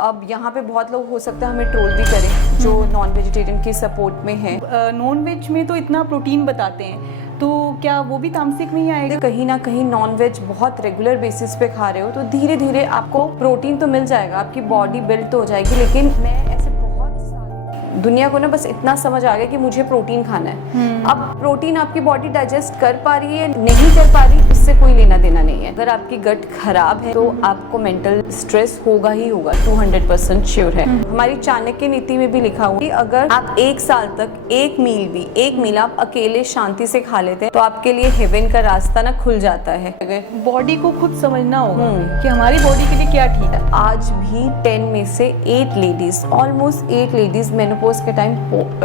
अब यहाँ पे बहुत लोग हो सकता है हमें ट्रोल भी करें जो नॉन वेजिटेरियन के सपोर्ट में है। नॉन वेज में तो इतना प्रोटीन बताते हैं, तो क्या वो भी तामसिक में ही आएगा? कहीं ना कहीं नॉन वेज बहुत रेगुलर बेसिस पे खा रहे हो तो धीरे धीरे आपको प्रोटीन तो मिल जाएगा, आपकी बॉडी बिल्ड तो हो जाएगी। लेकिन मैं ऐसे बहुत सारी दुनिया को ना बस इतना समझ आ गया कि मुझे प्रोटीन खाना है। अब प्रोटीन आपकी बॉडी डाइजेस्ट कर पा रही है नहीं कर पा रही, इससे कोई लेना देना नहीं है। अगर आपकी गट खराब है तो आपको मेंटल स्ट्रेस होगा ही होगा, 200% श्योर है। हमारी चाणक्य नीति में भी लिखा हुआ कि अगर आप 1 साल तक एक मील आप अकेले शांति से खा लेते हैं तो आपके लिए हेवन का रास्ता ना खुल जाता है। बॉडी को खुद समझना होगा कि हमारी बॉडी के लिए क्या ठीक है। आज भी 10 में से 8 लेडीज, ऑलमोस्ट 8 लेडीज मेनोपॉज के टाइम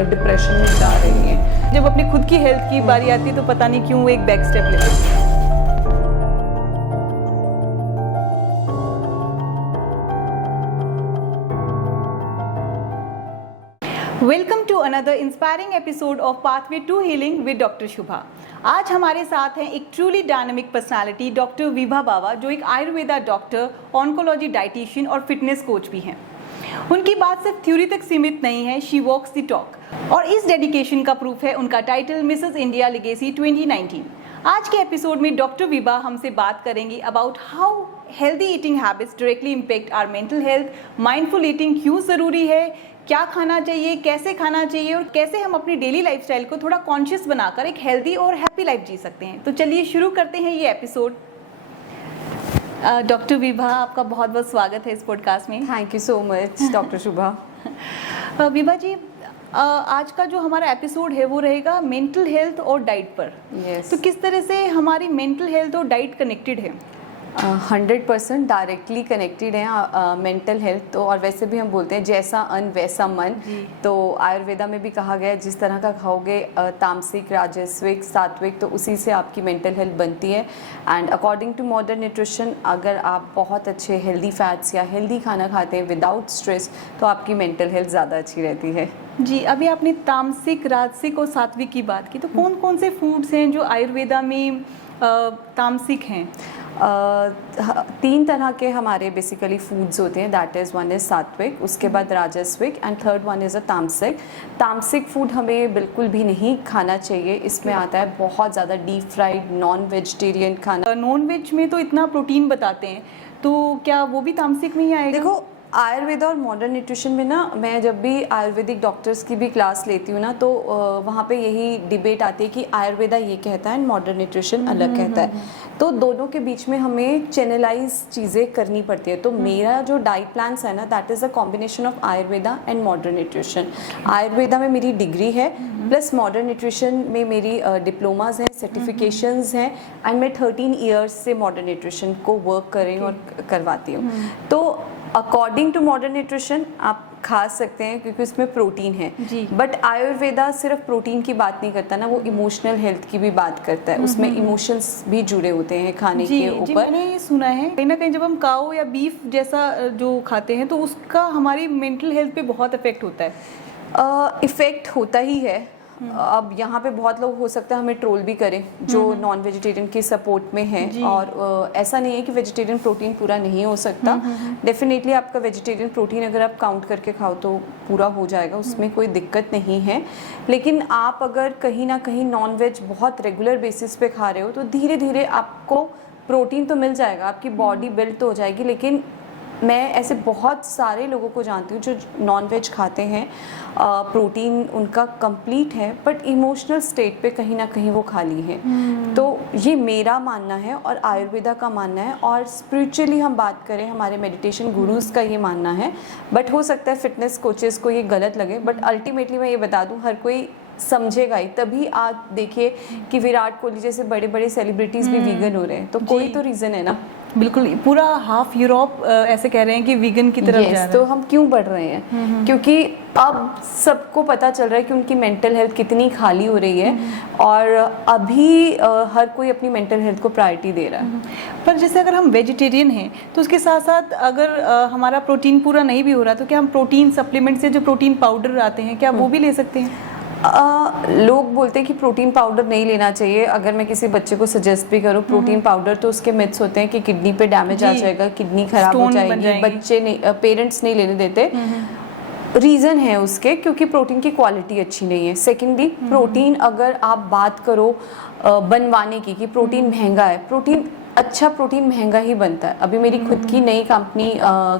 डिप्रेशन में जा रही हैं। जब अपनी खुद की हेल्थ की बारी आती है तो पता नहीं क्यों वो एक बैक स्टेप लेते हैं। Welcome to another inspiring episode of pathway to healing with doctor Shubha. आज हमारे साथ हैं एक truly dynamic personality doctor Vibha Bawa, जो एक आयुर्वेदा डॉक्टर, ऑन्कोलॉजी डाइटिशियन और फिटनेस कोच भी हैं। उनकी बात सिर्फ थ्योरी तक सीमित नहीं है, शी वॉक्स द टॉक, और इस डेडिकेशन का प्रूफ है उनका टाइटल मिसेस इंडिया लेगेसी 2019। आज के एपिसोड में डॉक्टर विभा हमसे बात करेंगी about how healthy eating habits directly impact our mental health, mindful eating क्यों ज़रूरी है, क्या खाना चाहिए, कैसे खाना चाहिए, और कैसे हम अपनी डेली लाइफस्टाइल को थोड़ा कॉन्शियस बनाकर एक हेल्दी और हैप्पी लाइफ जी सकते हैं। तो चलिए शुरू करते हैं ये एपिसोड। डॉक्टर विभा, आपका बहुत बहुत स्वागत है इस पॉडकास्ट में। Thank you so much doctor Shubha. Vibha ji, आज का जो हमारा एपिसोड है वो रहेगा मेंटल हेल्थ और डाइट पर। तो किस तरह से हमारी मेंटल हेल्थ और डाइट कनेक्टेड है? 100% डायरेक्टली कनेक्टेड है मेंटल हेल्थ तो। और वैसे भी हम बोलते हैं जैसा अन्न वैसा मन। तो आयुर्वेदा में भी कहा गया है जिस तरह का खाओगे तामसिक, राजस्विक, सात्विक, तो उसी से आपकी मेंटल हेल्थ बनती है। And according to modern nutrition, अगर आप बहुत अच्छे हेल्दी फैट्स या हेल्दी खाना खाते हैं विदाउट स्ट्रेस तो आपकी मेंटल हेल्थ ज़्यादा अच्छी रहती है। जी, अभी आपने तामसिक, राजसिक और सात्विक की बात की, तो कौन कौन से फूड्स हैं जो आयुर्वेदा में तामसिक हैं? 3 तरह के हमारे बेसिकली फूड्स होते हैं, that is one is sattvic, उसके बाद rajasic and third one is a tamasic. Tamasic food हमें बिल्कुल भी नहीं खाना चाहिए। इसमें आता है बहुत ज़्यादा डीप फ्राइड नॉन वेजिटेरियन खाना। नॉन वेज में तो इतना प्रोटीन बताते हैं, तो क्या वो भी तामसिक में ही आएगा? देखो, आयुर्वेदा और मॉडर्न न्यूट्रिशन में ना, मैं जब भी आयुर्वेदिक डॉक्टर्स की भी क्लास लेती हूँ ना तो वहाँ पे यही डिबेट आती है कि आयुर्वेदा ये कहता है मॉडर्न न्यूट्रिशन अलग कहता है। तो दोनों के बीच में हमें चैनलाइज चीज़ें करनी पड़ती है। तो मेरा जो डाइट प्लान्स है ना, that is a combination of Ayurveda and modern nutrition. Ayurveda में मेरी डिग्री है, प्लस मॉडर्न न्यूट्रिशन में मेरी डिप्लोमाज हैं, सर्टिफिकेशंस हैं, एंड मैं 13 ईयर्स से मॉडर्न न्यूट्रिशन को वर्क कर रही हूँ और करवाती हूँ। तो अकॉर्डिंग टू मॉडर्न न्यूट्रिशन आप खा सकते हैं क्योंकि उसमें प्रोटीन है। बट आयुर्वेदा सिर्फ प्रोटीन की बात नहीं करता ना, वो इमोशनल हेल्थ की भी बात करता है। उसमें इमोशंस भी जुड़े होते हैं खाने के ऊपर। मैंने ये सुना है कहीं ना कहीं जब हम काऊ या बीफ जैसा जो खाते हैं तो उसका हमारी मेंटल हेल्थ पे बहुत इफेक्ट होता है। इफेक्ट होता ही है। अब यहाँ पे बहुत लोग हो सकता है हमें ट्रोल भी करें जो नॉन वेजिटेरियन के सपोर्ट में हैं। और ऐसा नहीं है कि वेजिटेरियन प्रोटीन पूरा नहीं हो सकता। डेफिनेटली आपका वेजिटेरियन प्रोटीन अगर आप काउंट करके खाओ तो पूरा हो जाएगा, उसमें कोई दिक्कत नहीं है। लेकिन आप अगर कहीं ना कहीं नॉन वेज बहुत रेगुलर बेसिस पे खा रहे हो तो धीरे धीरे आपको प्रोटीन तो मिल जाएगा, आपकी बॉडी बिल्ड तो हो जाएगी। लेकिन मैं ऐसे बहुत सारे लोगों को जानती हूँ जो नॉन वेज खाते हैं, प्रोटीन उनका कंप्लीट है, बट इमोशनल स्टेट पे कहीं ना कहीं वो खाली है। तो ये मेरा मानना है और आयुर्वेदा का मानना है। और स्पिरिचुअली हम बात करें, हमारे मेडिटेशन गुरुज का ये मानना है। बट हो सकता है फिटनेस कोचेस को ये गलत लगे, बट अल्टीमेटली मैं ये बता दूँ हर कोई समझेगा ही। तभी आप देखिए कि विराट कोहली जैसे बड़े बड़े सेलिब्रिटीज भी वीगन हो रहे हैं, तो कोई तो रीज़न है ना। बिल्कुल, पूरा हाफ यूरोप ऐसे कह रहे हैं कि वीगन की तरफ जा रहा है। तो हम क्यों बढ़ रहे हैं? क्योंकि अब सबको पता चल रहा है कि उनकी मेंटल हेल्थ कितनी खाली हो रही है और अभी हर कोई अपनी मेंटल हेल्थ को प्रायोरिटी दे रहा है। पर जैसे अगर हम वेजिटेरियन हैं तो उसके साथ साथ अगर हमारा प्रोटीन पूरा नहीं भी हो रहा तो क्या हम प्रोटीन सप्लीमेंट से जो प्रोटीन पाउडर आते हैं क्या वो भी ले सकते हैं? लोग बोलते हैं कि प्रोटीन पाउडर नहीं लेना चाहिए। अगर मैं किसी बच्चे को सजेस्ट भी करूँ प्रोटीन पाउडर, तो उसके मिथ्स होते हैं कि किडनी पे डैमेज आ जाएगा, किडनी खराब हो जाएगी, बच्चे नहीं, पेरेंट्स नहीं लेने देते। रीज़न है उसके, क्योंकि प्रोटीन की क्वालिटी अच्छी नहीं है। सेकेंडली, प्रोटीन अगर आप बात करो बनवाने की कि प्रोटीन महंगा है, प्रोटीन अच्छा प्रोटीन महंगा ही बनता है। अभी मेरी खुद की नई कंपनी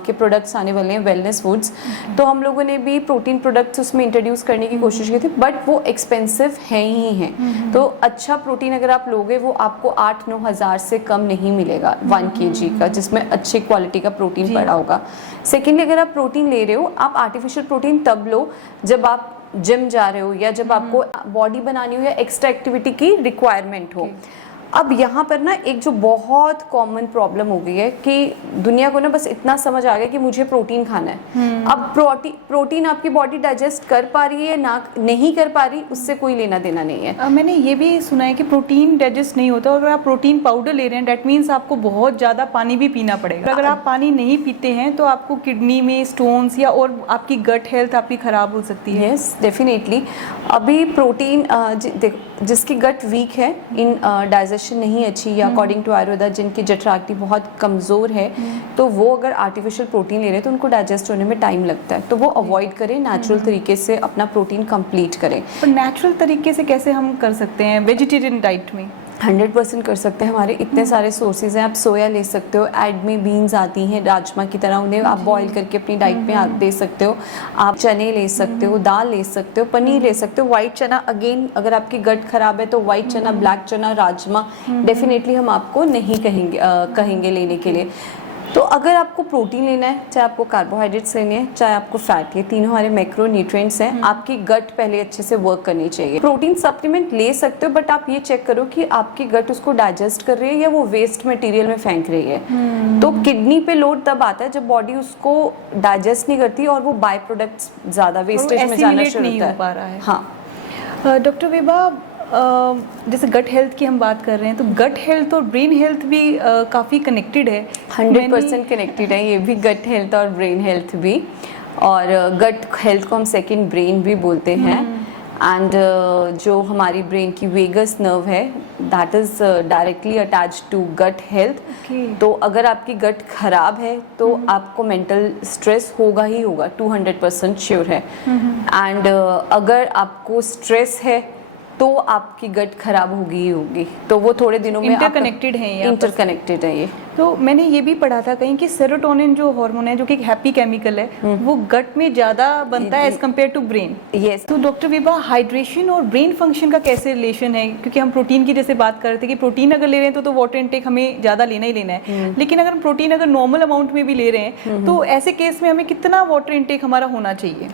के प्रोडक्ट्स आने वाले हैं, वेलनेस फूड्स, तो हम लोगों ने भी प्रोटीन प्रोडक्ट्स उसमें इंट्रोड्यूस करने की कोशिश की थी, बट वो एक्सपेंसिव हैं ही हैं। तो अच्छा प्रोटीन अगर आप लोगे वो आपको 8-9 हज़ार से कम नहीं मिलेगा 1 kg का, जिसमें अच्छी क्वालिटी का प्रोटीन पड़ा होगा। सेकेंडली, अगर आप प्रोटीन ले रहे हो, आप आर्टिफिशियल प्रोटीन तब लो जब आप जिम जा रहे हो या जब आपको बॉडी बनानी हो या एक्स्ट्रा एक्टिविटी की रिक्वायरमेंट हो। अब यहाँ पर ना एक जो बहुत कॉमन प्रॉब्लम हो गई है कि दुनिया को ना बस इतना समझ आ गया कि मुझे प्रोटीन खाना है। अब प्रोटीन आपकी बॉडी डाइजेस्ट कर पा रही है ना नहीं कर पा रही, उससे कोई लेना देना नहीं है। मैंने ये भी सुना है कि प्रोटीन डाइजेस्ट नहीं होता, और अगर आप प्रोटीन पाउडर ले रहे हैं डेट मीन्स आपको बहुत ज़्यादा पानी भी पीना पड़ेगा। अगर आप पानी नहीं पीते हैं तो आपको किडनी में स्टोन्स या और आपकी गट हेल्थ आपकी ख़राब हो सकती है। Yes, definitely. अभी प्रोटीन जिसकी गट वीक है, इन डाइजेशन नहीं अच्छी, या अकॉर्डिंग टू आयुर्वेदा जिनकी जठराग्नि बहुत कमज़ोर है, तो वो अगर आर्टिफिशियल प्रोटीन ले रहे हैं तो उनको डाइजेस्ट होने में टाइम लगता है। तो वो अवॉइड करें, नेचुरल तरीके से अपना प्रोटीन कंप्लीट करें। पर नेचुरल तरीके से कैसे हम कर सकते हैं वेजिटेरियन डाइट में? 100% कर सकते हैं। हमारे इतने सारे सोर्सेज हैं। आप सोया ले सकते हो, एडमी बीन्स आती हैं राजमा की तरह, उन्हें आप बॉईल करके अपनी डाइट में दे सकते हो। आप चने ले सकते हो, दाल ले सकते हो, पनीर ले सकते हो, वाइट चना। अगेन, अगर आपकी गट खराब है तो वाइट चना, ब्लैक चना, राजमा डेफिनेटली हम आपको नहीं कहेंगे लेने के लिए। तो अगर आपको प्रोटीन लेना है, चाहे आपको कार्बोहाइड्रेट्स लेने हैं, चाहे आपको फैट, ये तीनों हमारे मैक्रो न्यूट्रिएंट्स हैं। आपकी गट पहले अच्छे से वर्क करनी चाहिए। प्रोटीन सप्लीमेंट ले सकते हो, बट आप ये चेक करो कि आपकी गट उसको डाइजेस्ट कर रही है या वो वेस्ट मटेरियल में फेंक रही है। तो किडनी पे लोड तब आता है जब बॉडी उसको डाइजेस्ट नहीं करती और वो बाय प्रोडक्ट्स ज़्यादा वेस्टेज में जाना शुरू होता है। हाँ डॉक्टर विभा, जैसे गट हेल्थ की हम बात कर रहे हैं, तो गट हेल्थ और ब्रेन हेल्थ भी काफ़ी कनेक्टेड है। 100% कनेक्टेड है ये भी, गट हेल्थ और ब्रेन हेल्थ भी। और गट हेल्थ को हम सेकंड ब्रेन भी बोलते हैं। एंड जो हमारी ब्रेन की वेगस नर्व है, that is directly attached to gut health. तो अगर आपकी गट खराब है तो आपको मेंटल स्ट्रेस होगा ही होगा, 200% श्योर है। एंड अगर आपको स्ट्रेस है तो आपकी गट खराब होगी ही होगी। तो वो थोड़े दिनों में इंटरकनेक्टेड है ये। तो मैंने ये भी पढ़ा था कहीं कि सेरोटोनिन जो हार्मोन है, जो कि एक हैप्पी केमिकल है, वो गट में ज़्यादा बनता है as compare to brain. Yes. तो डॉक्टर विभा, हाइड्रेशन और ब्रेन फंक्शन का कैसे रिलेशन है? क्योंकि हम प्रोटीन की जैसे बात कर रहे थे कि प्रोटीन अगर ले रहे हैं तो वाटर इनटेक हमें ज़्यादा लेना ही लेना है, लेकिन अगर प्रोटीन अगर नॉर्मल अमाउंट में भी ले रहे हैं तो ऐसे केस में हमें कितना वाटर इनटेक हमारा होना चाहिए?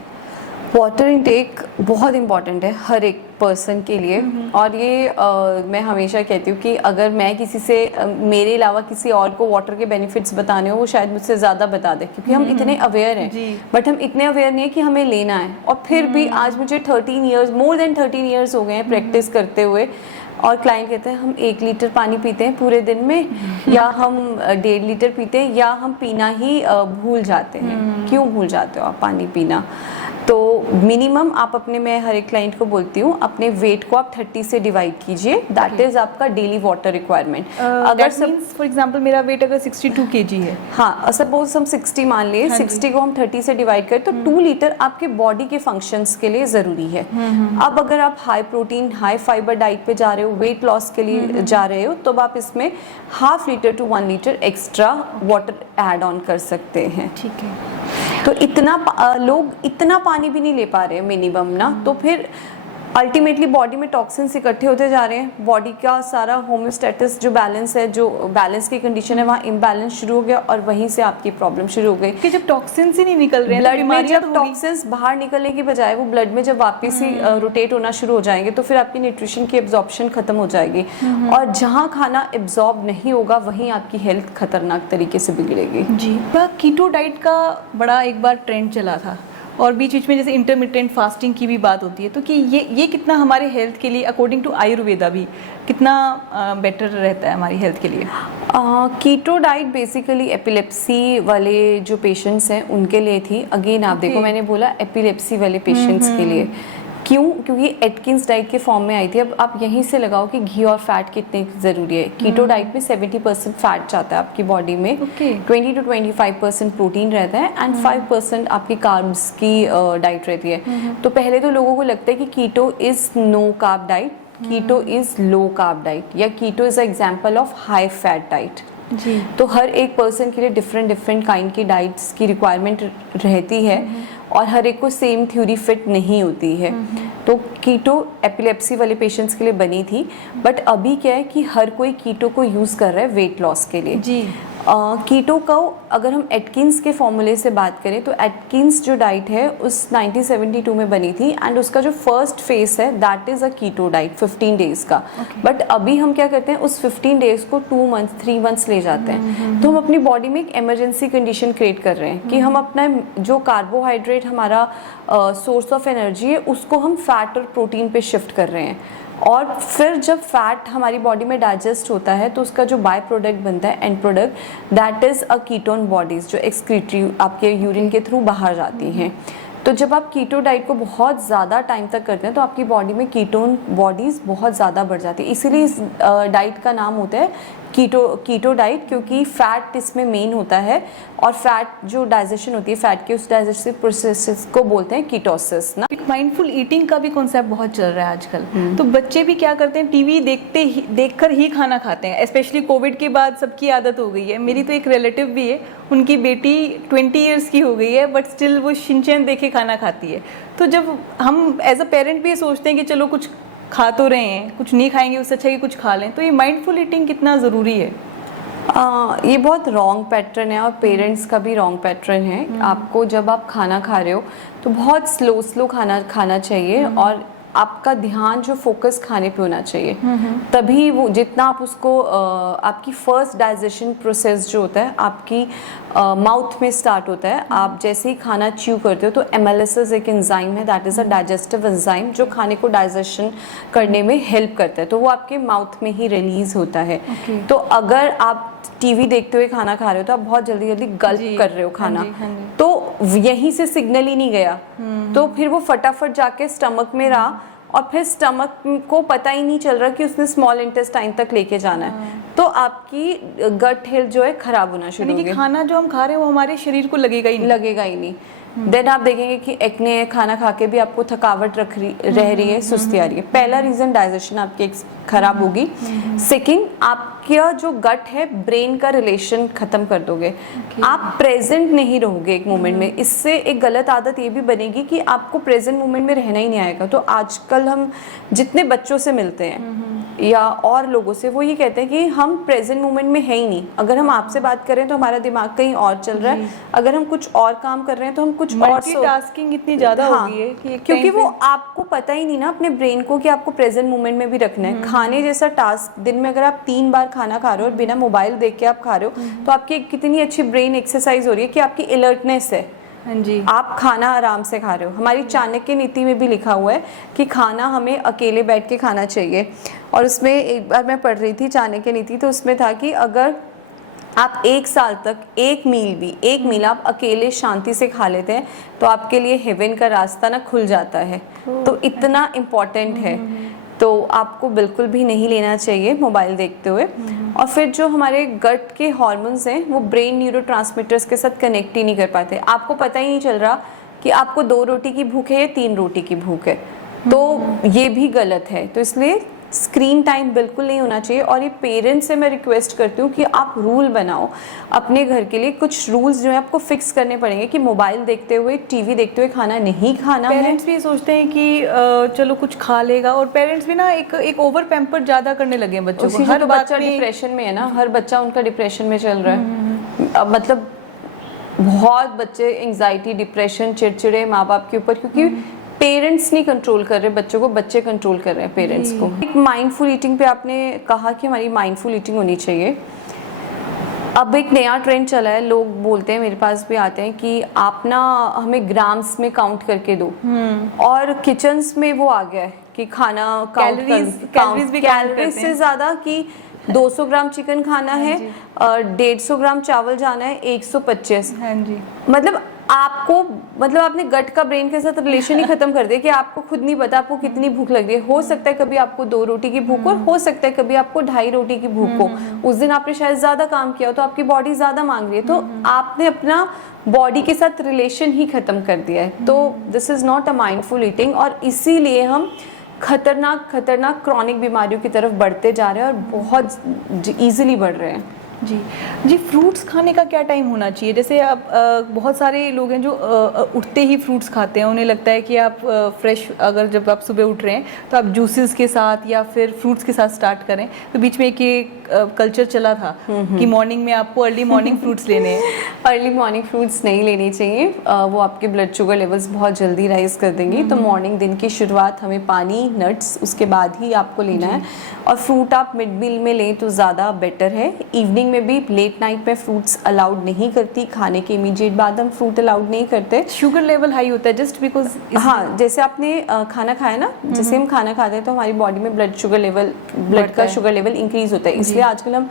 वाटर इनटेक बहुत इम्पॉर्टेंट है हर एक पर्सन के लिए। और ये मैं हमेशा कहती हूँ कि अगर मैं किसी से मेरे अलावा किसी और को वाटर के बेनिफिट्स बताने हो, वो शायद मुझसे ज़्यादा बता दे, क्योंकि हम इतने अवेयर हैं, बट हम इतने अवेयर नहीं है कि हमें लेना है। और फिर भी आज मुझे 13 ईयर्स, मोर देन 13 ईयर्स हो गए हैं प्रैक्टिस करते हुए, और क्लाइंट कहते हैं हम 1 लीटर पानी पीते हैं पूरे दिन में, या हम 1.5 लीटर पीते हैं, या हम पीना ही भूल जाते हैं। क्यों भूल जाते हो आप पानी पीना? तो मिनिमम आप अपने, मैं हर एक क्लाइंट को बोलती हूँ, अपने वेट को आप 30 से डिवाइड कीजिए, दैट इज आपका डेली वाटर रिक्वायरमेंट। अगर फॉर एग्जांपल मेरा वेट अगर 62 kg है, हाँ सपोज हम 60 मान लिए, 60 को हम 30 से डिवाइड करें तो 2 लीटर आपके बॉडी के फंक्शंस के लिए ज़रूरी है। अब अगर आप high protein high fibre diet पे जा रहे हो, वेट लॉस के लिए जा रहे हो, तो आप इसमें 1/2 litre to 1 litre extra water add on कर सकते हैं। ठीक है। तो इतना लोग इतना पानी भी नहीं ले पा रहे हैं मिनिमम ना, तो फिर अल्टीमेटली बॉडी में टॉक्सिन्स इकट्ठे होते जा रहे हैं। बॉडी का सारा होम्योस्टेटिस जो बैलेंस है, जो बैलेंस की कंडीशन है, वहाँ इम्बैलेंस शुरू हो गया और वहीं से आपकी प्रॉब्लम शुरू हो गई कि जब टॉक्सिन्स ही नहीं निकल रहे हैं, ब्लड में जब टॉक्सिन्स बाहर निकलने की बजाय वो ब्लड में जब वापस ही रोटेट होना शुरू हो जाएंगे, तो फिर आपकी न्यूट्रिशन की एब्जॉर्प्शन खत्म हो जाएगी, और जहाँ खाना एब्जॉर्ब नहीं होगा वहीं आपकी हेल्थ खतरनाक तरीके से बिगड़ेगी। जी। कीटो डाइट का बड़ा एक बार ट्रेंड चला था, और बीच बीच में जैसे इंटरमिटेंट फास्टिंग की भी बात होती है, तो कि ये कितना हमारे हेल्थ के लिए, अकॉर्डिंग टू आयुर्वेदा भी, कितना बेटर रहता है हमारी हेल्थ के लिए? कीटो डाइट बेसिकली एपिलेप्सी वाले जो पेशेंट्स हैं उनके लिए थी। अगेन आप देखो, मैंने बोला एपिलेप्सी वाले पेशेंट्स के लिए। क्यों? क्योंकि एटकिंस डाइट के फॉर्म में आई थी। अब आप यहीं से लगाओ कि घी और फैट कितने ज़रूरी है। कीटो डाइट में 70% फैट जाता है आपकी बॉडी में, 20 to 25% प्रोटीन रहता है एंड 5% आपकी कार्ब्स की डाइट रहती है। तो पहले तो लोगों को लगता है कि keto is no carb diet, keto is low carb diet, या keto is example of high fat diet. जी। तो हर एक पर्सन के लिए डिफरेंट काइंड की डाइट्स की रिक्वायरमेंट रहती है और हर एक को सेम थ्योरी फिट नहीं होती है। तो कीटो एपिलेप्सी वाले पेशेंट्स के लिए बनी थी, बट अभी क्या है कि हर कोई कीटो को यूज़ कर रहा है वेट लॉस के लिए। जी। कीटो का अगर हम एटकिंस के फॉर्मूले से बात करें तो एटकिंस जो डाइट है उस 1972 में बनी थी एंड उसका जो फर्स्ट फेज है that is a keto diet 15 days का। बट अभी हम क्या करते हैं, उस 15 डेज को 2 मंथ्स 3 मंथ्स ले जाते हैं। तो हम अपनी बॉडी में एक इमरजेंसी कंडीशन क्रिएट कर रहे हैं कि हम अपना जो कार्बोहाइड्रेट हमारा सोर्स ऑफ एनर्जी है उसको हम फैट और प्रोटीन पे शिफ्ट कर रहे हैं। और फिर जब फैट हमारी बॉडी में डाइजेस्ट होता है तो उसका जो बाय प्रोडक्ट बनता है, and product, that is a ketone bodies जो एक्सक्रीटरी आपके यूरिन के थ्रू बाहर जाती हैं। तो जब आप कीटो डाइट को बहुत ज़्यादा टाइम तक करते हैं तो आपकी बॉडी में कीटोन बॉडीज़ बहुत ज़्यादा बढ़ जाती है। इसीलिए इस डाइट का नाम होता है कीटो डाइट, क्योंकि फैट इसमें मेन होता है और फैट जो डाइजेशन होती है फैट के उस डाइजेस्टिव प्रोसेस को बोलते हैं कीटोसिस ना। माइंडफुल ईटिंग का भी कॉन्सेप्ट बहुत चल रहा है आजकल। तो बच्चे भी क्या करते हैं, टीवी देखकर ही खाना खाते हैं। स्पेशली कोविड के बाद सबकी आदत हो गई है। मेरी तो एक रिलेटिव भी है, उनकी बेटी 20 ईयर्स की हो गई है बट स्टिल वो शिनचैन देखे खाना खाती है। तो जब हम एज अ पेरेंट भी ये सोचते हैं कि चलो कुछ खा तो रहे हैं, कुछ नहीं खाएंगे उससे अच्छा कि कुछ खा लें, तो ये माइंडफुल ईटिंग कितना ज़रूरी है? ये बहुत रॉन्ग पैटर्न है और पेरेंट्स का भी रॉन्ग पैटर्न है। आपको जब आप खाना खा रहे हो तो बहुत स्लो खाना चाहिए और आपका ध्यान जो फोकस खाने पे होना चाहिए। तभी वो जितना आप उसको आपकी फर्स्ट डाइजेशन प्रोसेस जो होता है आपकी माउथ में स्टार्ट होता है। आप जैसे ही खाना च्यू करते हो तो एमेलिसिस एक एंजाइम है, that is a digestive enzyme जो खाने को डाइजेशन करने में हेल्प करता है। तो वो आपके माउथ में ही रिलीज होता है। तो अगर आप टीवी देखते हुए खाना खा रहे हो तो आप बहुत जल्दी गल्प कर रहे हो खाना, तो यहीं से सिग्नल ही नहीं गया, तो फिर वो फटाफट जाके स्टमक में रहा और फिर स्टमक को पता ही नहीं चल रहा कि उसने स्मॉल इंटेस्टाइन तक लेके जाना है। तो आपकी गट हेल्थ जो है खराब होना शुरू हो गई। खाना जो हम खा रहे हैं वो हमारे शरीर को लगेगा ही नहीं। देन आप देखेंगे कि एक्ने है, खाना खा के भी आपको थकावट रह रही है, सुस्ती आ रही है। पहला रीजन डाइजेशन आपकी खराब होगी। सेकंड, आपका जो गट है ब्रेन का रिलेशन खत्म कर दोगे। आप प्रेजेंट नहीं रहोगे एक मोमेंट में। इससे एक गलत आदत ये भी बनेगी कि आपको प्रेजेंट मोमेंट में रहना ही नहीं आएगा। तो आजकल हम जितने बच्चों से मिलते हैं या और लोगों से, वो ये कहते हैं कि हम प्रेजेंट मोमेंट में है ही नहीं। अगर हम आपसे बात कर रहे हैं तो हमारा दिमाग कहीं और चल रहा है, अगर हम कुछ और काम कर रहे हैं तो हम कुछ और मल्टीटास्किंग इतनी ज्यादा हो गई है कि क्योंकि वो आपको पता ही नहीं ना अपने ब्रेन को कि आपको प्रेजेंट मोमेंट में भी रखना है। खाने जैसा टास्क दिन में अगर आप 3 बार खाना खा रहे हो और बिना मोबाइल देख के आप खा रहे हो तो आपकी कितनी अच्छी ब्रेन एक्सरसाइज हो रही है कि आपकी अलर्टनेस है। हाँ जी। आप खाना आराम से खा रहे हो। हमारी चाणक्य नीति में भी लिखा हुआ है कि खाना हमें अकेले बैठ के खाना चाहिए। और उसमें एक बार मैं पढ़ रही थी चाणक्य नीति, तो उसमें था कि अगर आप 1 साल तक एक मील आप अकेले शांति से खा लेते हैं तो आपके लिए हेवन का रास्ता ना खुल जाता है। तो इतना इम्पोर्टेंट है। तो आपको बिल्कुल भी नहीं लेना चाहिए मोबाइल देखते हुए। और फिर जो हमारे गट के हार्मोन्स हैं वो ब्रेन न्यूरोट्रांसमीटर्स के साथ कनेक्ट ही नहीं कर पाते। आपको पता ही नहीं चल रहा कि आपको 2 रोटी की भूख है या 3 रोटी की भूख है। तो ये भी गलत है। तो इसलिए स्क्रीन टाइम बिल्कुल नहीं होना चाहिए। और ये पेरेंट्स से मैं रिक्वेस्ट करती हूँ कि आप रूल बनाओ अपने घर के लिए। कुछ रूल्स जो है आपको फिक्स करने पड़ेंगे कि मोबाइल देखते हुए, टीवी देखते हुए खाना नहीं खाना है। पेरेंट्स भी सोचते हैं कि चलो कुछ खा लेगा, और पेरेंट्स भी ना एक ओवर पैम्पर ज्यादा करने लगे हैं बच्चों को। हर बच्चा डिप्रेशन में है ना, हर बच्चा उनका डिप्रेशन में चल रहा है। मतलब बहुत बच्चे एंजाइटी, डिप्रेशन, चिड़चिड़े माँ बाप के ऊपर, क्योंकि पेरेंट्स नहीं कंट्रोल कर रहे बच्चों को, बच्चे कंट्रोल कर रहे हैं पेरेंट्स को। एक माइंडफुल ईटिंग पे आपने कहा कि हमारी माइंडफुल ईटिंग होनी चाहिए। अब एक नया ट्रेंड चला है, लोग बोलते हैं, मेरे पास भी आते हैं कि आप ना हमें ग्राम्स में काउंट करके दो। और किचन्स में वो आ गया है कि खाना कैलोरीज से ज़्यादा कि 200 ग्राम चिकन खाना है, 150 ग्राम चावल जाना है, 125। हाँ जी। मतलब आपको मतलब आपने गट का ब्रेन के साथ रिलेशन ही खत्म कर दिया कि आपको खुद नहीं पता आपको कितनी भूख लग रही है। हो सकता है कभी आपको 2 रोटी की भूख हो सकता है कभी आपको 2.5 रोटी की भूख हो। उस दिन आपने शायद ज्यादा काम किया हो तो आपकी बॉडी ज्यादा मांग रही है, तो आपने अपना बॉडी के साथ रिलेशन ही खत्म कर दिया है। तो this is not a mindful eating, और इसीलिए हम खतरनाक क्रॉनिक बीमारियों की तरफ बढ़ते जा रहे हैं और बहुत इजीली बढ़ रहे हैं। जी, फ्रूट्स खाने का क्या टाइम होना चाहिए? जैसे आप बहुत सारे लोग हैं जो उठते ही फ्रूट्स खाते हैं, उन्हें लगता है कि आप फ्रेश, अगर जब आप सुबह उठ रहे हैं तो आप जूसेस के साथ या फिर फ्रूट्स के साथ स्टार्ट करें। तो बीच में एक कल्चर चला था कि मॉर्निंग में आपको अर्ली मॉर्निंग फ्रूट्स लेने हैं। अर्ली मॉर्निंग फ्रूट्स नहीं लेने चाहिए, वो आपके ब्लड शुगर लेवल्स बहुत जल्दी राइज कर देंगे। तो मॉर्निंग दिन की शुरुआत हमें पानी, नट्स, उसके बाद ही आपको लेना है। और फ्रूट आप मिड मील में लें तो ज़्यादा बेटर है। इवनिंग में भी लेट नाइट में फ्रूट्स अलाउड नहीं करती, खाने के इमीडिएट बाद हम फ्रूट अलाउड नहीं करते। शुगर लेवल हाई होता है जस्ट बिकॉज। हाँ, जैसे आपने खाना खाया ना, जैसे हम खाना खाते हैं तो हमारी बॉडी में ब्लड का शुगर लेवल इंक्रीज होता है। इसलिए आजकल हम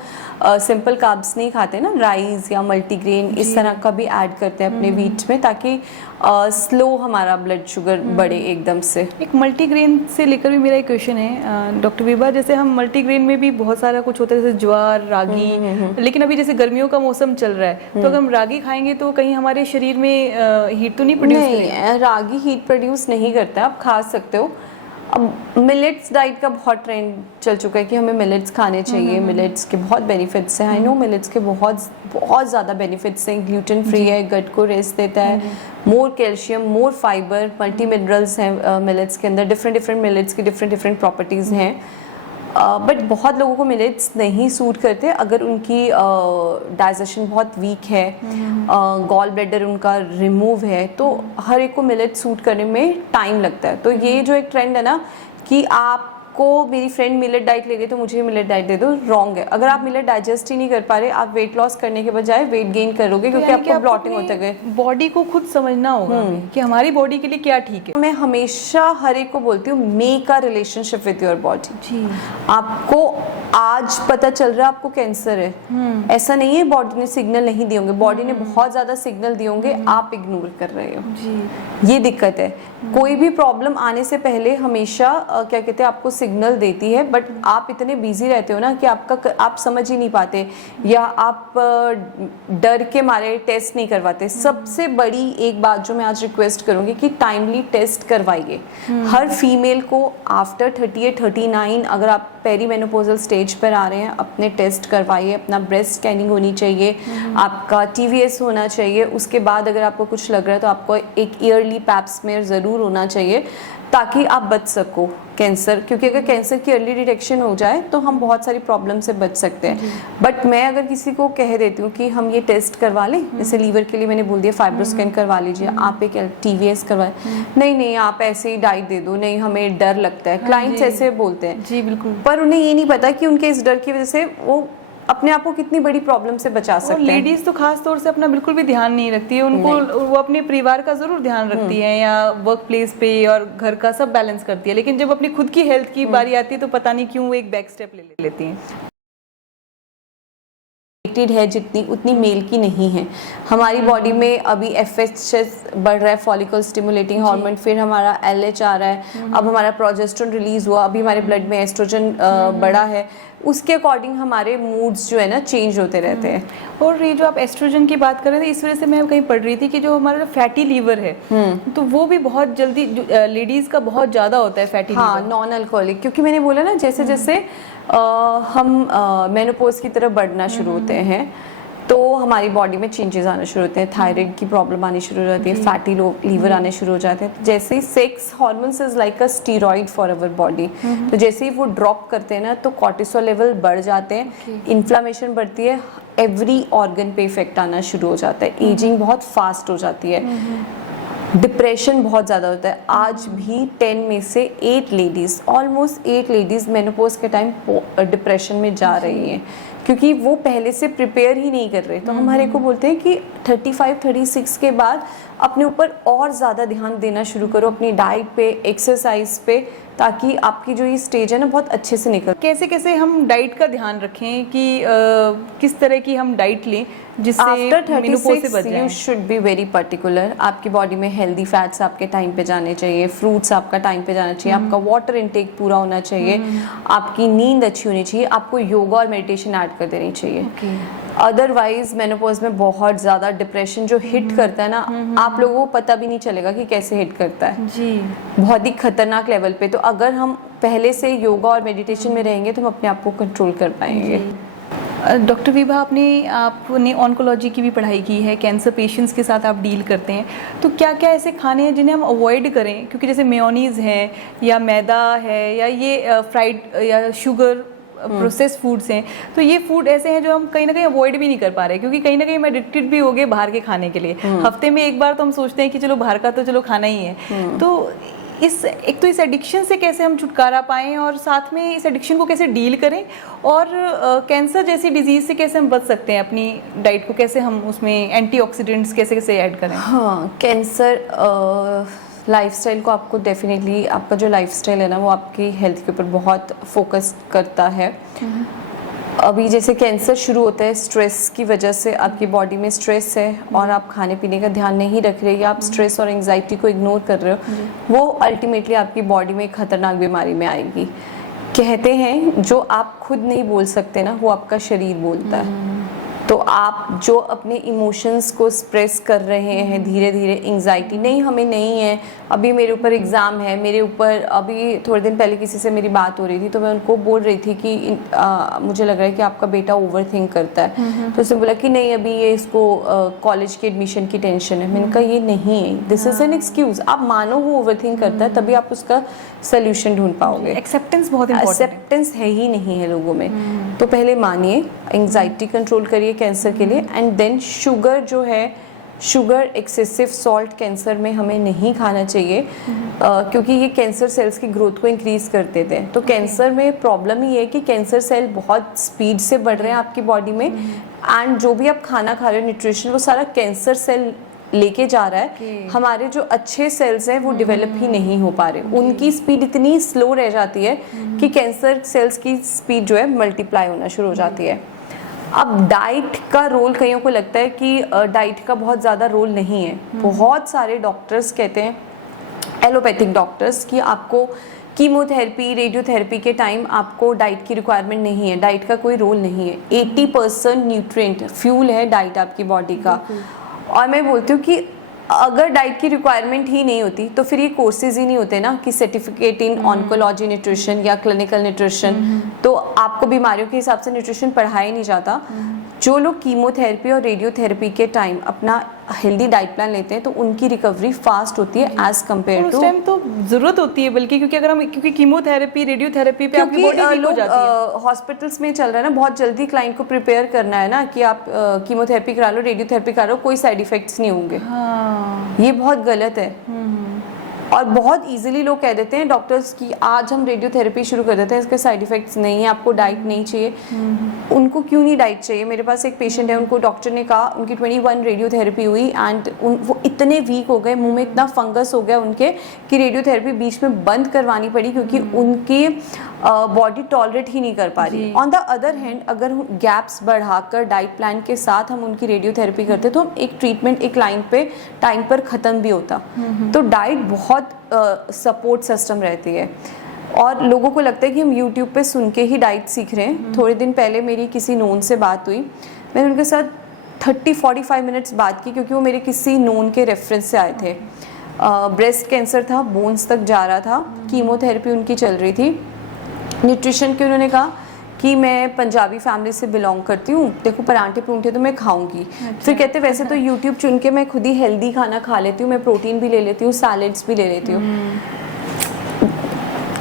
सिंपल कार्ब्स नहीं खाते ना, राइस या मल्टीग्रेन इस तरह का भी ऐड करते हैं अपने वीट में, ताकि स्लो हमारा ब्लड शुगर बढ़े एकदम से। एक मल्टीग्रेन से लेकर भी मेरा एक क्वेश्चन है डॉक्टर विभा, जैसे हम मल्टीग्रेन में भी बहुत सारा कुछ होता है जैसे ज्वार, रागी, लेकिन अभी जैसे गर्मियों का मौसम चल रहा है तो अगर हम रागी खाएंगे तो कहीं हमारे शरीर में हीट तो नहीं प्रोड्यूस करेगा? रागी हीट प्रोड्यूस नहीं करता, आप खा सकते हो। अब मिलेट्स डाइट का बहुत ट्रेंड चल चुका है कि हमें मिलेट्स खाने चाहिए, मिलेट्स के बहुत बेनिफिट्स हैं। आई नो मिलेट्स के बहुत ज़्यादा बेनिफिट्स हैं। ग्लूटेन फ्री है, गट को रेस्ट देता है, मोर कैल्शियम, मोर फाइबर, मल्टी मिनरल्स हैं मिलेट्स के अंदर। डिफरेंट मिलेट्स की डिफरेंट प्रॉपर्टीज़ हैं। बट बहुत लोगों को मिलेट्स नहीं सूट करते अगर उनकी डाइजेशन बहुत वीक है, गॉल ब्लैडर उनका रिमूव है, तो हर एक को मिलेट सूट करने में टाइम लगता है। तो ये जो एक ट्रेंड है ना कि आपको मेरी फ्रेंड मिलेट डाइट ले रही है तो मुझे मिलेट डाइट दे दो, रॉन्ग है। अगर आप मिलेट डाइजेस्ट ही नहीं कर पा रहे, आप वेट लॉस करने के बजाय वेट गेन करोगे, क्योंकि आपको ब्लॉटिंग होता है। बॉडी को खुद समझना होगा कि हमारी बॉडी के लिए क्या ठीक है। मैं हमेशा हर एक को बोलती हूँ, make a relationship with your body. जी, आपको आज पता चल रहा है आपको कैंसर है, ऐसा नहीं है बॉडी ने सिग्नल नहीं दिए होंगे, बॉडी ने बहुत ज्यादा सिग्नल दिए होंगे, आप इग्नोर कर रहे हो। जी, ये दिक्कत है। कोई भी प्रॉब्लम आने से पहले हमेशा क्या कहते हैं आपको सिग्नल देती है, बट आप इतने बिजी रहते हो ना कि आप समझ ही नहीं पाते, या आप डर के मारे टेस्ट नहीं करवाते। सबसे बड़ी एक बात जो मैं आज रिक्वेस्ट करूंगी कि टाइमली टेस्ट करवाइए। हर फीमेल को आफ्टर 38, 39 अगर आप पेरीमेनोपॉजल स्टेज पर आ रहे हैं, अपने टेस्ट करवाइए। अपना ब्रेस्ट स्कैनिंग होनी चाहिए, आपका TVS होना चाहिए। उसके बाद अगर आपको कुछ लग रहा है तो आपको एक ईयरली पैप स्मेयर ज़रूर होना चाहिए, ताकि आप बच सको कैंसर। क्योंकि अगर कैंसर की अर्ली डिटेक्शन हो जाए तो हम बहुत सारी प्रॉब्लम से बच सकते हैं। बट मैं अगर किसी को कह देती हूँ कि हम ये टेस्ट करवा लें, जैसे लीवर के लिए मैंने बोल दिया फाइब्रोस्कैन करवा लीजिए, आप एक TVS करवाएं, नहीं आप ऐसे ही डाइट दे दो, नहीं हमें डर लगता है। क्लाइंट्स ऐसे बोलते हैं। जी बिल्कुल। पर उन्हें ये नहीं पता कि उनके इस डर की वजह से वो अपने आप को कितनी बड़ी प्रॉब्लम से बचा सकते हैं। लेडीज तो खास तौर से अपना बिल्कुल भी ध्यान नहीं रखती है, उनको वो अपने परिवार का जरूर ध्यान रखती है या वर्क प्लेस पे और घर का सब बैलेंस करती है, लेकिन जब अपनी खुद की हेल्थ की बारी आती है तो पता नहीं क्यों वो एक बैक स्टेप ले लेती हैं। है जितनी उतनी मेल की नहीं है। हमारी बॉडी में अभी FSH बढ़ रहा है, फॉलिकल स्टिमुलेटिंग हार्मोन, फिर हमारा LH आ रहा है, अब हमारा प्रोजेस्टेरोन रिलीज हुआ, अभी हमारे ब्लड में एस्ट्रोजन बढ़ा है। उसके अकॉर्डिंग हमारे मूड्स जो है ना चेंज होते रहते हैं। और ये जो आप एस्ट्रोजन की बात कर रहे थे, इस वजह से मैं कहीं पढ़ रही थी कि जो हमारा फैटी लीवर है तो वो भी बहुत जल्दी लेडीज का बहुत ज्यादा होता है फैटी लीवर। हाँ, नॉन अल्कोहलिक, क्योंकि मैंने बोला ना जैसे जैसे हम मेनोपॉज की तरफ बढ़ना शुरू होते हैं तो हमारी बॉडी में चेंजेस आने शुरू होते हैं, थायराइड की प्रॉब्लम आनी शुरू हो जाती है, फैटी लीवर आने शुरू हो जाते हैं। जैसे ही sex hormones is like a steroid for our body, तो जैसे ही वो ड्रॉप करते हैं ना तो कॉर्टिसोल लेवल बढ़ जाते हैं, इन्फ्लामेशन बढ़ती है, एवरी ऑर्गन पे इफेक्ट आना शुरू हो जाता है, एजिंग बहुत फास्ट हो जाती है, डिप्रेशन बहुत ज़्यादा होता है। आज भी 10 में से 8 लेडीज़, ऑलमोस्ट 8 लेडीज़ मेनोपॉज के टाइम डिप्रेशन में जा रही हैं, क्योंकि वो पहले से प्रिपेयर ही नहीं कर रहे। तो हमारे को बोलते हैं कि 35-36 के बाद अपने ऊपर और ज़्यादा ध्यान देना शुरू करो, अपनी डाइट पे, एक्सरसाइज पे, ताकि आपकी जो ये स्टेज है ना बहुत अच्छे से निकल। कैसे कैसे हम डाइट का ध्यान रखें कि किस तरह की हम डाइट लें जिससे आफ्टर मेनोपॉज से बच 36 जाएं? You should be very particular. आपकी बॉडी में हेल्दी फैट्स आपके टाइम पे जाने चाहिए, फ्रूट्स आपका टाइम पे जाना चाहिए, आपका वाटर इनटेक पूरा होना चाहिए, आपकी नींद अच्छी होनी चाहिए, आपको योगा और मेडिटेशन ऐड कर देनी चाहिए। अदरवाइज मेनोपॉज में बहुत ज़्यादा डिप्रेशन जो हिट करता है ना, आप लोगों को पता भी नहीं चलेगा कि कैसे हिट करता है जी, बहुत ही खतरनाक लेवल पे। तो अगर हम पहले से योगा और मेडिटेशन में रहेंगे तो हम अपने आप को कंट्रोल कर पाएंगे। डॉक्टर विभा, आपने ऑन्कोलॉजी की भी पढ़ाई की है, कैंसर पेशेंट्स के साथ आप डील करते हैं, तो क्या क्या ऐसे खाने हैं जिन्हें हम अवॉइड करें? क्योंकि जैसे मेयोनीज़ है या मैदा है या ये फ्राइड या शुगर प्रोसेस फूड्स हैं, तो ये फूड ऐसे हैं जो हम कहीं ना कहीं अवॉइड भी नहीं कर पा रहे, क्योंकि कहीं ना कहीं हम एडिक्टेड भी हो गए बाहर के खाने के लिए। हफ्ते में एक बार तो हम सोचते हैं कि चलो बाहर का तो चलो खाना ही है। तो इस एडिक्शन से कैसे हम छुटकारा पाएं और साथ में इस एडिक्शन को कैसे डील करें, और कैंसर जैसी डिजीज से कैसे हम बच सकते हैं? अपनी डाइट को कैसे हम उसमें एंटीऑक्सीडेंट्स कैसे कैसे ऐड करें? हाँ, कैंसर लाइफस्टाइल को आपको डेफिनेटली, आपका जो लाइफस्टाइल है ना वो आपकी हेल्थ के ऊपर बहुत फोकस करता है। अभी जैसे कैंसर शुरू होता है स्ट्रेस की वजह से, आपकी बॉडी में स्ट्रेस है और आप खाने पीने का ध्यान नहीं रख रहे या आप स्ट्रेस और एंजाइटी को इग्नोर कर रहे हो, वो अल्टीमेटली आपकी बॉडी में एक खतरनाक बीमारी में आएगी। कहते हैं जो आप खुद नहीं बोल सकते ना, वो आपका शरीर बोलता है। तो आप जो अपने इमोशंस को स्प्रेस कर रहे हैं धीरे धीरे, एंजाइटी नहीं, हमें नहीं है, अभी मेरे ऊपर एग्ज़ाम है, मेरे ऊपर अभी थोड़े दिन पहले किसी से मेरी बात हो रही थी तो मैं उनको बोल रही थी कि मुझे लग रहा है कि आपका बेटा ओवर थिंक करता है। तो उसने बोला कि नहीं, अभी ये इसको कॉलेज के एडमिशन की टेंशन है। मैंने कहा ये नहीं है, दिस इज़ एन एक्सक्यूज़। आप मानो वो ओवर थिंक करता है, तभी आप उसका सोल्यूशन ढूंढ पाओगे। एक्सेप्टेंस बहुत इम्पोर्टेंट है। एक्सेप्टेंस है ही नहीं है लोगों में। तो पहले मानिए, एंजाइटी कंट्रोल करिए कैंसर के लिए, एंड देन शुगर जो है, शुगर, एक्सेसिव सॉल्ट कैंसर में हमें नहीं खाना चाहिए, क्योंकि ये कैंसर सेल्स की ग्रोथ को इंक्रीज कर देते हैं। तो कैंसर में प्रॉब्लम ये है कि कैंसर सेल बहुत स्पीड से बढ़ रहे हैं आपकी बॉडी में, एंड जो भी आप खाना खा रहे हो, न्यूट्रिशन, वो सारा कैंसर सेल लेके जा रहा है। हमारे जो अच्छे सेल्स हैं वो डेवलप ही नहीं हो पा रहे, उनकी स्पीड इतनी स्लो रह जाती है कि कैंसर सेल्स की स्पीड जो है मल्टीप्लाई होना शुरू हो जाती है। अब डाइट का रोल, कईयों को लगता है कि डाइट का बहुत ज़्यादा रोल नहीं है। बहुत सारे डॉक्टर्स कहते हैं, एलोपैथिक डॉक्टर्स, कि आपको कीमोथेरेपी, रेडियोथेरेपी के टाइम आपको डाइट की रिक्वायरमेंट नहीं है, डाइट का कोई रोल नहीं है। 80% न्यूट्रिएंट फ्यूल है डाइट आपकी बॉडी का। और मैं बोलती हूँ कि अगर डाइट की रिक्वायरमेंट ही नहीं होती तो फिर ये कोर्सेज ही नहीं होते ना, कि सर्टिफिकेट इन ऑन्कोलॉजी न्यूट्रिशन या क्लिनिकल न्यूट्रिशन। तो आपको बीमारियों के हिसाब से न्यूट्रिशन पढ़ाया नहीं जाता। जो लोग कीमोथेरेपी और रेडियोथेरेपी के टाइम अपना हेल्दी डाइट प्लान लेते हैं तो उनकी रिकवरी फास्ट होती है एज कम्पेयर टू। उस टाइम तो जरूरत होती है, बल्कि क्योंकि अगर हम, क्योंकि कीमोथेरेपी, रेडियोथेरेपी पे आपकी बॉडी वीक हो जाती है। हॉस्पिटल्स में चल रहा है ना, बहुत जल्दी क्लाइंट को प्रिपेयर करना है ना कि आप कीमोथेरेपी करा लो, रेडियोथेरेपी करा लो, कोई साइड इफेक्ट्स नहीं होंगे। ये बहुत गलत है। और बहुत इजीली लोग कह देते हैं डॉक्टर्स कि आज हम रेडियोथेरेपी शुरू कर देते हैं, इसके साइड इफेक्ट्स नहीं है, आपको डाइट नहीं चाहिए। उनको क्यों नहीं डाइट चाहिए? मेरे पास एक पेशेंट है, उनको डॉक्टर ने कहा, उनकी 21 रेडियोथेरेपी हुई एंड वो इतने वीक हो गए, मुंह में इतना फंगस हो गया उनके कि रेडियोथेरेपी बीच में बंद करवानी पड़ी, क्योंकि उनकी बॉडी टॉलरेट ही नहीं कर पा रही। ऑन द अदर हैंड, अगर गैप्स बढ़ाकर डाइट प्लान के साथ हम उनकी रेडियोथेरेपी करते तो हम एक ट्रीटमेंट एक लाइन पे टाइम पर ख़त्म भी होता। तो डाइट बहुत सपोर्ट सिस्टम रहती है। और लोगों को लगता है कि हम YouTube पे सुन के ही डाइट सीख रहे हैं। थोड़े दिन पहले मेरी किसी नोन से बात हुई, मैंने उनके साथ 30-45 मिनट्स बात की, क्योंकि वो मेरे किसी नोन के रेफरेंस से आए थे। ब्रेस्ट कैंसर था, बोन्स तक जा रहा था, कीमोथेरेपी उनकी चल रही थी। न्यूट्रिशन के उन्होंने कहा कि मैं पंजाबी फैमिली से बिलोंग करती हूँ, देखो परांठे परूंठे तो मैं खाऊंगी। फिर कहते वैसे तो यूट्यूब चुन के मैं खुद ही हेल्दी खाना खा लेती हूँ, मैं प्रोटीन भी ले लेती हूँ, सैलेड्स भी ले लेती हूँ।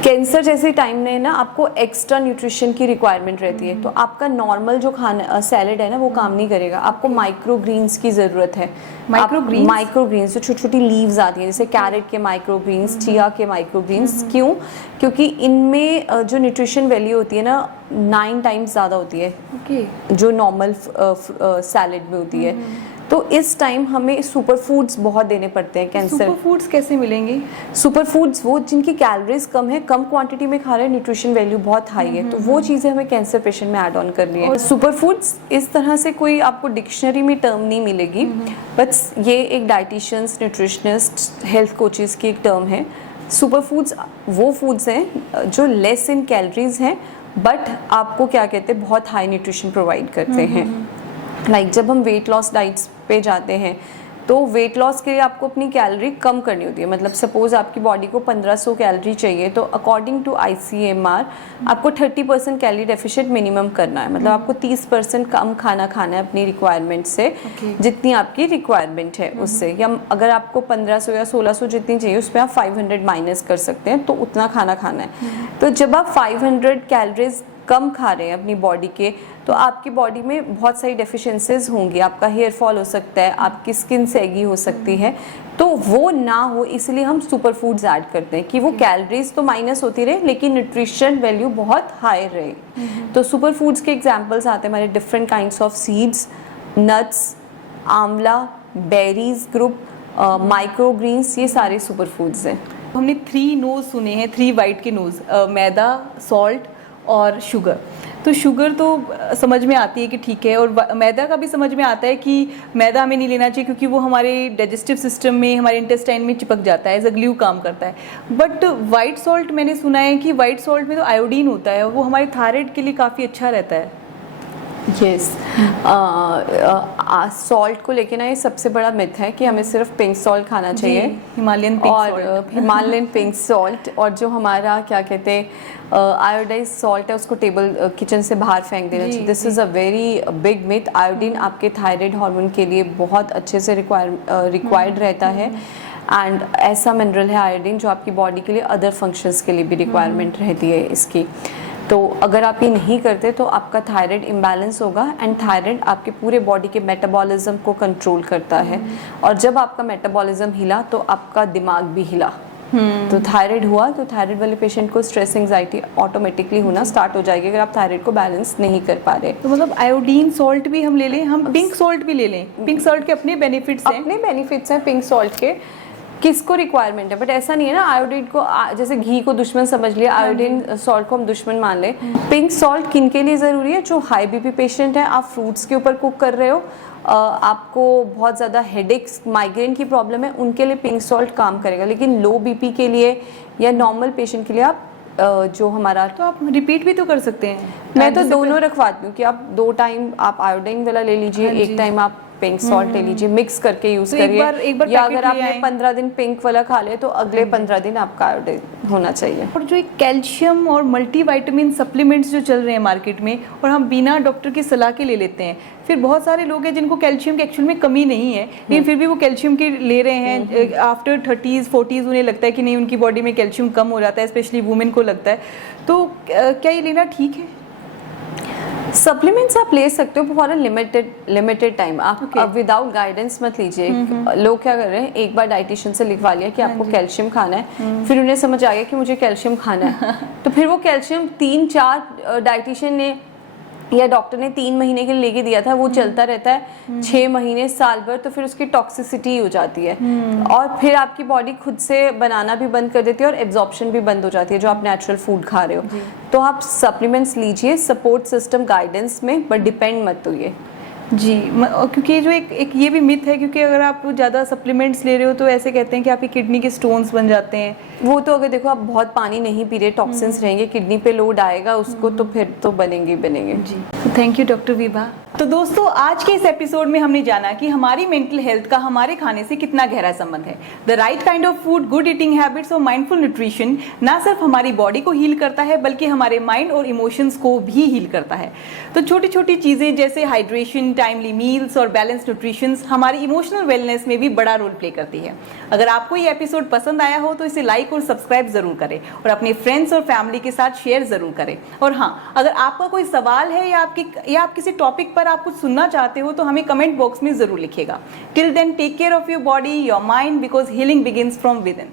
कैंसर जैसे टाइम में ना आपको एक्स्ट्रा न्यूट्रिशन की रिक्वायरमेंट रहती है, तो आपका नॉर्मल जो खाना सैलेड है ना वो काम नहीं करेगा, आपको माइक्रो ग्रीन्स की ज़रूरत है। माइक्रो ग्रीन्स जो छोटी छोटी लीव्स आती हैं, जैसे कैरेट के माइक्रो ग्रीन्स, चिया के माइक्रो ग्रीन्स। क्यों? क्योंकि इनमें जो न्यूट्रिशन वैल्यू होती है ना 9 टाइम्स ज़्यादा होती है जो नॉर्मल सैलेड में होती है। तो इस टाइम हमें सुपर फूड्स बहुत देने पड़ते हैं कैंसर। सुपर फूड्स कैसे मिलेंगे? सुपर फूड्स वो जिनकी कैलोरीज कम है, कम क्वांटिटी में खा रहे हैं, न्यूट्रिशन वैल्यू बहुत हाई है, तो वो चीज़ें हमें कैंसर पेशेंट में ऐड ऑन करनी है। सुपर फूड्स इस तरह से कोई आपको डिक्शनरी में टर्म नहीं मिलेगी, बस ये एक डाइटिशियंस, न्यूट्रिशनिस्ट, हेल्थ कोचेस की एक टर्म है। सुपर फूड्स वो फूड्स हैं जो लेस इन कैलोरीज हैं बट आपको क्या कहते हैं बहुत हाई न्यूट्रिशन प्रोवाइड करते हैं। लाइक जब हम वेट लॉस डाइट्स पे जाते हैं तो वेट लॉस के लिए आपको अपनी कैलोरी कम करनी होती है। मतलब सपोज आपकी बॉडी को 1500 कैलोरी चाहिए, तो अकॉर्डिंग टू ICMR आपको 30% कैलोरी डेफिशिएंट मिनिमम करना है। मतलब आपको 30% कम खाना खाना है अपनी रिक्वायरमेंट से, जितनी आपकी रिक्वायरमेंट है उससे। या अगर आपको 1500 या 1600 जितनी चाहिए उसमें आप 500 माइनस कर सकते हैं, तो उतना खाना खाना है। तो जब आप 500 कैलोरीज कम खा रहे हैं अपनी बॉडी के, तो आपकी बॉडी में बहुत सारी डेफिशिएंसीज होंगी। आपका हेयर फॉल हो सकता है, आपकी स्किन सैगी हो सकती है, तो वो ना हो इसलिए हम सुपर फूड्स ऐड करते हैं कि वो कैलोरीज तो माइनस होती रहे लेकिन न्यूट्रिशन वैल्यू बहुत हाई रहे। तो सुपर फूड्स के एग्जांपल्स आते हैं हमारे different kinds of seeds, nuts, आंवला, बेरीज ग्रुप, माइक्रो ग्रीन्स, ये सारे सुपर फूड्स हैं। हमने 3 नोज सुने हैं, 3 वाइट के नोज, मैदा, सॉल्ट और शुगर। तो शुगर तो समझ में आती है कि ठीक है, और मैदा का भी समझ में आता है कि मैदा हमें नहीं लेना चाहिए क्योंकि वो हमारे डाइजेस्टिव सिस्टम में, हमारे इंटेस्टाइन में चिपक जाता है, एज अ ग्लू काम करता है। बट वाइट सॉल्ट मैंने सुना है कि वाइट सॉल्ट में तो आयोडीन होता है और वो हमारे थायराइड के लिए काफ़ी अच्छा रहता है। यस, सॉल्ट को लेके ना ये सबसे बड़ा मिथ है कि हमें सिर्फ पिंक सॉल्ट खाना चाहिए, हिमालयन पिंक और हिमालयन पिंक सॉल्ट, और जो हमारा क्या कहते हैं आयोडाइज सॉल्ट है उसको टेबल किचन से बाहर फेंक देना चाहिए। This is a very big myth. Iodine आपके थायराइड हार्मोन के लिए बहुत अच्छे से रिक्वायर्ड रहता है, एंड ऐसा मिनरल है आयोडीन जो आपकी बॉडी के लिए अदर फंक्शंस के लिए भी रिक्वायरमेंट रहती है इसकी। तो अगर आप ये नहीं करते तो आपका थायराइड इम्बैलेंस होगा, एंड थायराइड आपके पूरे बॉडी के मेटाबॉलिज्म को कंट्रोल करता है, और जब आपका मेटाबॉलिज्म हिला तो आपका दिमाग भी हिला। तो थायराइड हुआ तो थायराइड वाले पेशेंट को स्ट्रेस एंजाइटी ऑटोमेटिकली होना स्टार्ट हो जाएगी अगर आप थायराइड को बैलेंस नहीं कर पा रहे। तो मतलब आयोडीन सॉल्ट भी हम ले लें, हम पिंक सॉल्ट भी ले लें? पिंक सॉल्ट के अपने बेनिफिट्स हैं? अपने बेनिफिट्स हैं पिंक सॉल्ट के, किसको रिक्वायरमेंट है, बट ऐसा नहीं है ना आयोडीन को जैसे घी को दुश्मन समझ लिया, आयोडीन सॉल्ट को हम दुश्मन मान ले। पिंक सॉल्ट किन के लिए ज़रूरी है? जो हाई बीपी पेशेंट है, आप फ्रूट्स के ऊपर कुक कर रहे हो, आपको बहुत ज़्यादा हेडेक्स, माइग्रेन की प्रॉब्लम है, उनके लिए पिंक सॉल्ट काम करेगा। लेकिन लो बीपी के लिए या नॉर्मल पेशेंट के लिए आप जो हमारा, तो आप रिपीट भी तो कर सकते हैं। मैं तो दोनों रखवाती हूँ कि आप 2 टाइम आप आयोडीन वाला ले लीजिए, एक टाइम आप पिंक सॉल्ट ले लीजिए, मिक्स करके यूज करिए। या अगर आपने 15 दिन पिंक वाला खा ले तो अगले 15 दिन आपका आयोडीन होना चाहिए। और जो एक कैल्शियम और मल्टीविटामिन सप्लीमेंट्स जो चल रहे हैं मार्केट में और हम बिना डॉक्टर की सलाह के ले लेते हैं, फिर बहुत सारे लोग हैं जिनको कैल्शियम की एक्चुअल में कमी नहीं है लेकिन फिर भी वो कैल्शियम की ले रहे हैं। आफ्टर 30s 40s उन्हें लगता है कि नहीं, उनकी बॉडी में कैल्शियम कम हो जाता है, स्पेशली वुमेन को लगता है। तो क्या ये लेना ठीक है? सप्लीमेंट्स आप ले सकते हो फॉर अ लिमिटेड टाइम। आप विदाउट गाइडेंस मत लीजिए। लोग क्या कर रहे हैं, एक बार डाइटिशियन से लिखवा लिया कि आपको कैल्शियम खाना है, फिर उन्हें समझ आ गया कि मुझे कैल्शियम खाना है तो फिर वो कैल्शियम 3-4 डाइटिशियन ने या डॉक्टर ने 3 महीने के लिए लेके दिया था, वो चलता रहता है 6 महीने, साल भर, तो फिर उसकी टॉक्सिसिटी हो जाती है और फिर आपकी बॉडी खुद से बनाना भी बंद कर देती है और एब्जॉर्प्शन भी बंद हो जाती है जो आप नेचुरल फूड खा रहे हो। तो आप सप्लीमेंट्स लीजिए सपोर्ट सिस्टम गाइडेंस में, बट डिपेंड मत होइए जी। क्योंकि जो एक ये भी मिथ है, क्योंकि अगर आप ज़्यादा सप्लीमेंट्स ले रहे हो तो ऐसे कहते हैं कि आपकी किडनी के स्टोन्स बन जाते हैं। वो तो अगर देखो आप बहुत पानी नहीं पी रहे, टॉक्सिन्स रहेंगे, किडनी पे लोड आएगा उसको, तो फिर तो बनेंगे जी। Thank you doctor Vibha. तो दोस्तों, आज के इस एपिसोड में हमने जाना कि हमारी मेंटल हेल्थ का हमारे खाने से कितना गहरा संबंध है। The right kind of food, good eating habits और माइंडफुल न्यूट्रिशन ना सिर्फ हमारी बॉडी को हील करता है बल्कि हमारे माइंड और इमोशंस को भी हील करता है। तो छोटी छोटी चीज़ें जैसे हाइड्रेशन, टाइमली मील्स और बैलेंस न्यूट्रिशन हमारी इमोशनल वेलनेस में भी बड़ा रोल प्ले करती है। अगर आपको ये एपिसोड पसंद आया हो तो इसे लाइक और सब्सक्राइब जरूर करें और अपने फ्रेंड्स और फैमिली के साथ शेयर जरूर करें। और हाँ, अगर आपका कोई सवाल है या आप किसी टॉपिक पर आप कुछ सुनना चाहते हो तो हमें कमेंट बॉक्स में जरूर लिखिएगा। Till then, take care of your body, your mind, because healing begins from with in.